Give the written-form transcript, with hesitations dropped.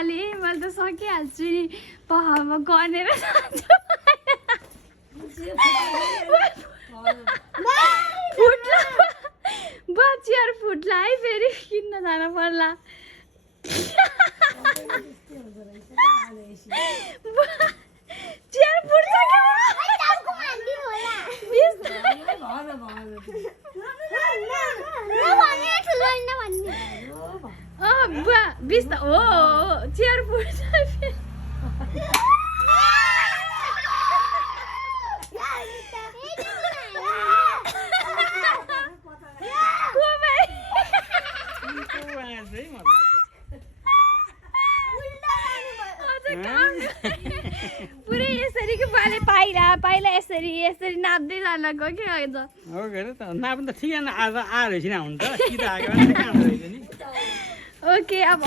पालि मैले त सकिहाल्छु नि पहाडमा गनेर फुट्ला चेयर फुट्ला है फेरि किन्न जानु पर्ला चेयर फुट्छ बिस त हो चेयर फुट्छ पुरै यसरी कि पाइला यसरी नाप्दै जान गयो के आज हो के त नाप्नु त ठिकै आज आएर एकछिन आउनु त सिधा आएको काम रहेछ नि ओके अब